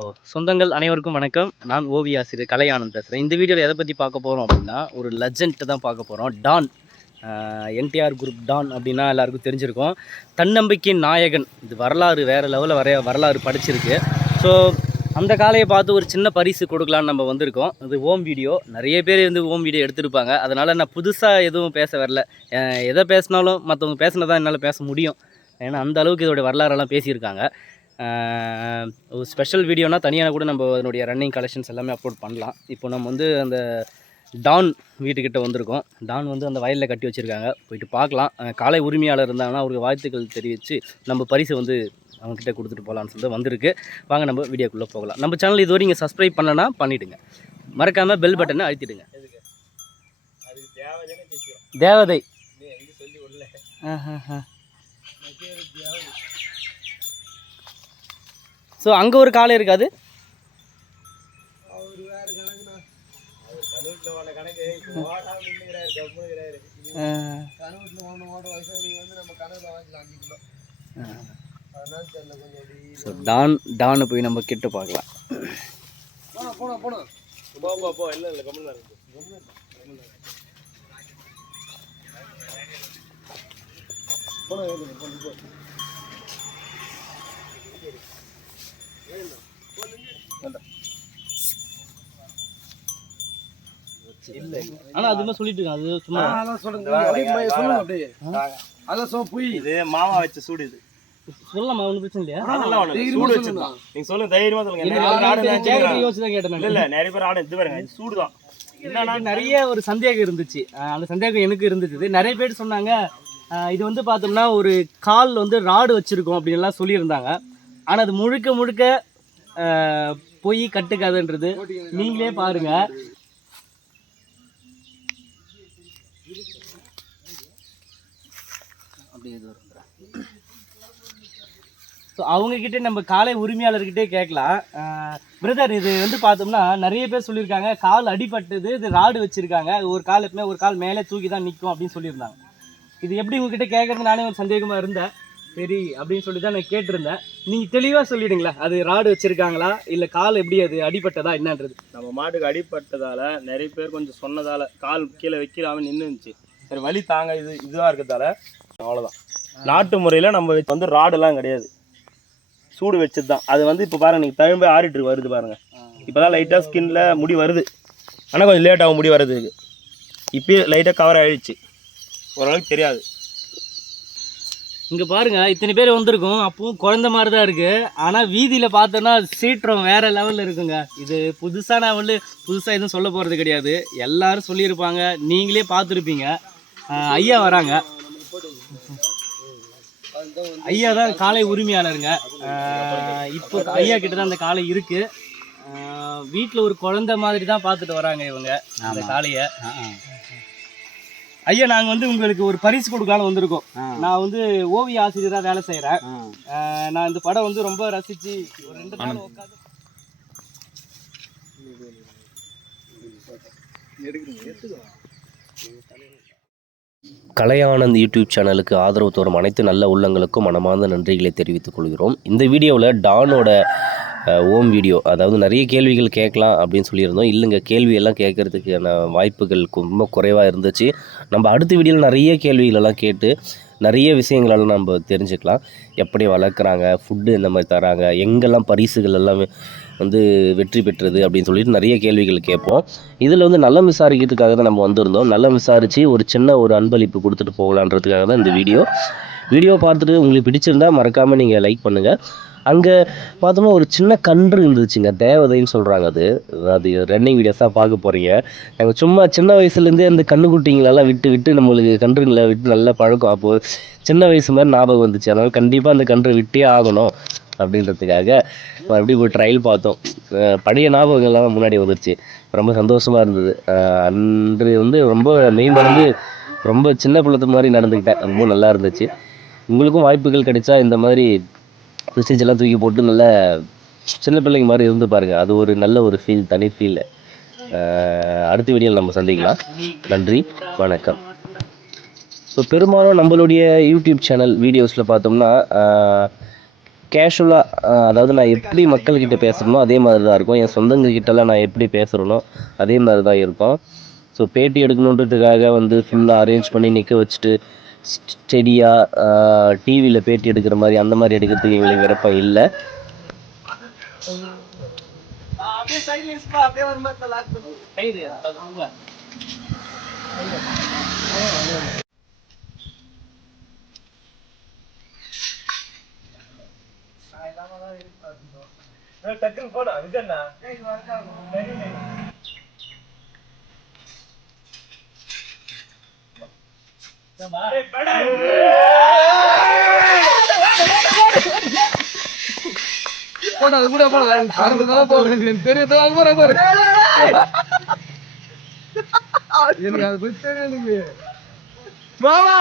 ஓ சொந்தங்கள் அனைவருக்கும் வணக்கம். நான் ஓவி ஆசிரியர் கலையானந்த் பேசுகிறேன் இந்த வீடியோவில் எதை பற்றி பார்க்க போகிறோம் அப்படின்னா ஒரு லெஜண்ட்டை தான் பார்க்க போகிறோம் டான் என்டிஆர் குரூப் டான் அப்படின்னா எல்லாருக்கும் தெரிஞ்சிருக்கும். தன்னம்பிக்கையின் நாயகன். இது வரலாறு வேறு லெவலில் வரைய வரலாறு படிச்சிருக்கு. ஸோ அந்த காலையை பார்த்து ஒரு சின்ன பரிசு கொடுக்கலான்னு நம்ம வந்திருக்கோம். இது ஓம் வீடியோ. நிறைய பேர் வந்து ஓம் வீடியோ எடுத்திருப்பாங்க. அதனால் நான் புதுசாக எதுவும் பேச வரல. எதை பேசினாலும் மற்றவங்க பேசினதான் என்னால் பேச முடியும். ஏன்னா அந்த அளவுக்கு இதோட வரலாறெல்லாம் பேசியிருக்காங்க. ஒரு ஸ்பெஷல் வீடியோனா தனியாக கூட நம்ம அதனுடைய ரன்னிங் கலெக்ஷன்ஸ் எல்லாமே அப்லோட் பண்ணலாம். இப்போ நம்ம வந்து அந்த டான் வீட்டுக்கிட்ட வந்திருக்கோம். டான் வந்து அந்த வயலில் கட்டி வச்சுருக்காங்க. போயிட்டு பார்க்கலாம். காலை உரிமையாளர் இருந்தாங்கன்னா அவருக்கு வாழ்த்துக்கள் தெரிவித்து நம்ம பரிசு வந்து அவங்கக்கிட்ட கொடுத்துட்டு போகலான்னு சொல்லிட்டு வந்திருக்கு. வாங்க நம்ம வீடியோக்குள்ளே போகலாம். நம்ம சேனல் இது வரைக்கும் சப்ஸ்கிரைப் பண்ணலன்னா பண்ணிவிடுங்க மறக்காமல் பெல் பட்டனை அழுத்திடுங்க. தேவதை. ஸோ அங்கே ஒரு காலை இருக்காது. ஸோ டான் டானை போய் நம்ம கிட்ட பார்க்கலாம். ஆனால் அதுவுமே சொல்லிட்டு இருக்கான் அது சும்மா சொல்லுங்க. அப்படியே சொல்லுங்க அப்படியே. அதெல்லாம் சொல் புய். இது மாமா வச்ச சூடு இது. சொல்லலாமா? ஒன்றும் பிரச்சனை இல்லையா? அதெல்லாம். சூடு வச்சிருந்தான் நீங்க சொல்லுங்க தைரியமா சொல்லுங்க. யோசிச்சு தான் கேட்டேன் இல்ல நான். இல்ல நிறைய பேர் ஆடு இது பாருங்க இது சூடுதான் என்னன்னா எனக்கு நிறைய ஒரு சந்தேகம் இருந்துச்சு. அந்த சந்தேகம் எனக்கு இருந்துச்சு. நிறைய பேர் சொன்னாங்க அஹ் இது வந்து பார்த்தோம்னா ஒரு கால் வந்து ராடு வச்சிருக்கோம் அப்படின்னு எல்லாம் சொல்லியிருந்தாங்க. ஆனால் அது முழுக்க முழுக்க பொய் கட்டுக்காதுன்றது. நீங்களே பாருங்க. ஸோ அவங்கக்கிட்ட நம்ம காலை உரிமையாளர்கிட்டே கேட்கலாம். பிரதர் இது வந்து பார்த்தோம்னா நிறைய பேர் சொல்லியிருக்காங்க கால் அடிபட்டது இது ராடு வச்சுருக்காங்க. ஒரு கால் எப்பவுமே ஒரு கால் மேலே தூக்கி தான் நிற்கும் அப்படின்னு சொல்லியிருந்தாங்க. இது எப்படி உங்ககிட்ட கேட்கறது? நானே ஒரு சந்தேகமாக இருந்தேன். சரி அப்படின்னு சொல்லி தான் நான் கேட்டிருந்தேன். நீங்கள் தெளிவாக சொல்லிடுங்களேன் அது ராடு வச்சுருக்காங்களா இல்லை கால் எப்படி அது அடிபட்டதா என்னன்றது. நம்ம மாட்டுக்கு அடிப்பட்டதால் நிறைய பேர் கொஞ்சம் சொன்னதால் கால் கீழே வைக்கலாமல் நின்றுச்சு சரி வலி தாங்க இது இதுவாக இருக்கிறதால அவ்வளோதான் நாட்டு முறையில் நம்ம வச்சு வந்து ராடுலாம் கிடையாது. சூடு வச்சது தான் அது வந்து இப்போ பாருங்க நீங்கள் தழும்பே ஆறிட்டு வருது பாருங்க. இப்போ தான் லைட்டாக ஸ்கின்ல முடி வருது. ஆனால் கொஞ்சம் லேட்டாகும் முடி வர்றதுக்கு. இப்போயே லைட்டாக கவர் ஆயிடுச்சு. ஓரளவுக்கு தெரியாது. இங்கே பாருங்க இத்தனை பேர் வந்திருக்கோம். அப்பவும் குழந்த மாதிரி தான் இருக்கு. ஆனால் வீதியில் பார்த்தோன்னா சீற்றம் வேற லெவலில் இருக்குங்க. இது புதுசாக நான் வந்து புதுசாக எதுவும் சொல்ல போகிறது கிடையாது. எல்லாரும் சொல்லியிருப்பாங்க. நீங்களே பார்த்துருப்பீங்க. ஐயா வராங்க. ஐயா தான் காலை உரிமையாளருங்க. இப்போ ஐயா கிட்ட தான் அந்த காலை இருக்கு. வீட்டில் ஒரு குழந்தை மாதிரி தான் பார்த்துட்டு வராங்க இவங்க அந்த காளையை. ஐயா நாங்கள் வந்து உங்களுக்கு ஒரு பரிசு கொடுக்கலான்னு வந்திருக்கோம். நான் வந்து ஓவிய ஆசிரியராக வேலை செய்கிறேன் நான் இந்த படம் வந்து ரொம்ப ரசித்து ஒரு ரெண்டு நாள் உட்காந்து கலையானந்த் யூடியூப் சேனலுக்கு ஆதரவு தரும் அனைத்து நல்ல உள்ளங்களுக்கும் மனமார்ந்த நன்றிகளை தெரிவித்துக் கொள்கிறோம். இந்த வீடியோவில் டானோட ஓம் வீடியோ. அதாவது நிறைய கேள்விகள் கேட்கலாம் அப்படின்னு சொல்லியிருந்தோம். இல்லைங்க கேள்வியெல்லாம் கேட்கறதுக்கான வாய்ப்புகள் ரொம்ப குறைவாக இருந்துச்சு. நம்ம அடுத்த வீடியோவில் நிறைய கேள்விகளெல்லாம் கேட்டு நிறைய விஷயங்களெல்லாம் நம்ம தெரிஞ்சுக்கலாம். எப்படி வளர்க்குறாங்க ஃபுட்டு இந்த மாதிரி தராங்க எங்கெல்லாம் பரிசுகள் எல்லாமே வந்து வெற்றி பெற்றது அப்படின்னு சொல்லிட்டு நிறைய கேள்விகள் கேட்போம். இதில் வந்து நலம் விசாரிக்கிறதுக்காக தான் நம்ம வந்திருந்தோம். நலம் விசாரித்து ஒரு சின்ன ஒரு அன்பளிப்பு கொடுத்துட்டு போகலான்றதுக்காக தான் இந்த வீடியோ. வீடியோ பார்த்துட்டு உங்களுக்கு பிடிச்சிருந்தா மறக்காமல் நீங்கள் லைக் பண்ணுங்கள் அங்கே பார்த்தோம்னா ஒரு சின்ன கன்று இருந்துச்சுங்க. தேவதைன்னு சொல்கிறாங்க அது. அது ரன்னிங் வீடியோஸாக பார்க்க போகிறீங்க நாங்கள் சும்மா சின்ன வயசுலேருந்தே அந்த கண்ணுக்குட்டிங்களெல்லாம் விட்டு விட்டு நம்மளுக்கு கன்றுங்களை விட்டு நல்லா பழக்கம். அப்போது சின்ன வயசு மாதிரி ஞாபகம் வந்துச்சு. அதனால் கண்டிப்பாக அந்த கன்று விட்டே ஆகணும் அப்படின்றதுக்காக மறுபடியும் போய் ட்ரையல் பார்த்தோம். பழைய ஞாபகங்கள்லாம் முன்னாடி வந்துருச்சு. ரொம்ப சந்தோஷமாக இருந்தது. அன்று வந்து ரொம்ப மெய்மறந்து ரொம்ப சின்ன பிள்ளத்து மாதிரி நடந்துக்கிட்டேன். ரொம்ப நல்லா இருந்துச்சு. உங்களுக்கும் வாய்ப்புகள் கிடைச்சா இந்த மாதிரி மெசேஜ் எல்லாம் தூக்கி போட்டு நல்ல சின்ன பிள்ளைங்க மாதிரி இருந்து பாருங்க. அது ஒரு நல்ல ஒரு ஃபீல் தனி ஃபீல் அடுத்த வீடியோவில் நம்ம சந்திக்கலாம். நன்றி வணக்கம். ஸோ பெரும்பாலும் நம்மளுடைய யூடியூப் சேனல் வீடியோஸில் பார்த்தோம்னா கேஷுவலாக அதாவது நான் எப்படி மக்கள்கிட்ட பேசுகிறனோ அதே மாதிரி தான் இருக்கும். என் சொந்தங்கக்கிட்டலாம் நான் எப்படி பேசுகிறனோ அதே மாதிரி தான் இருக்கும். ஸோ பேட்டி எடுக்கணுன்றதுக்காக வந்து ஃபுல்லாக அரேஞ்ச் பண்ணி நிற்க வச்சுட்டு ஸ்டெடியாக டிவியில் பேட்டி எடுக்கிற மாதிரி அந்த மாதிரி எடுக்கிறதுக்கு எங்களுக்கு விருப்பம் இல்லை. போடா அது கூட போடா. அறுபது போகிறேன் தெரியுது போற எனக்கு அது மாமா!